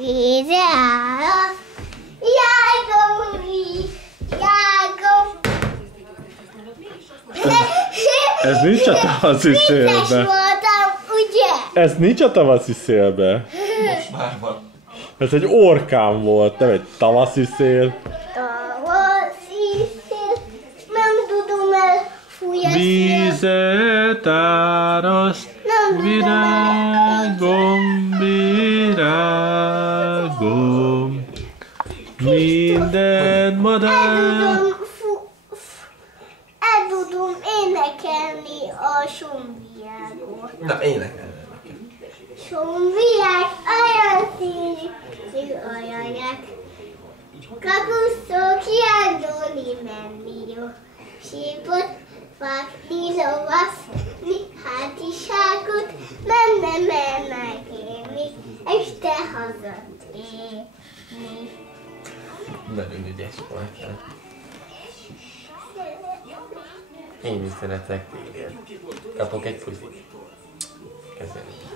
Jézára, jágom. Ez nincs a tavaszi szélbe. Vicces voltam, ugye? Ez nincs a tavaszi szélbe. Most már van. Ez egy orkán volt, nem egy tavaszi szél. Tavaszi szél, nem tudom elfújni a szél. Vizet áraszt, virágom, virágom. Minden madár. El tudom énekelni a somviágot. Na, énekelj nekem. Somviák, olyan színű ajanyak. Kapuszok, járdolni menni jó. Sípot, vágni, lovaszni, hátiságot, mennek élni, este hazatérni. Nagyon ügyes voltál. Én is szeretek téged. Kapok egy puszit. Köszönöm.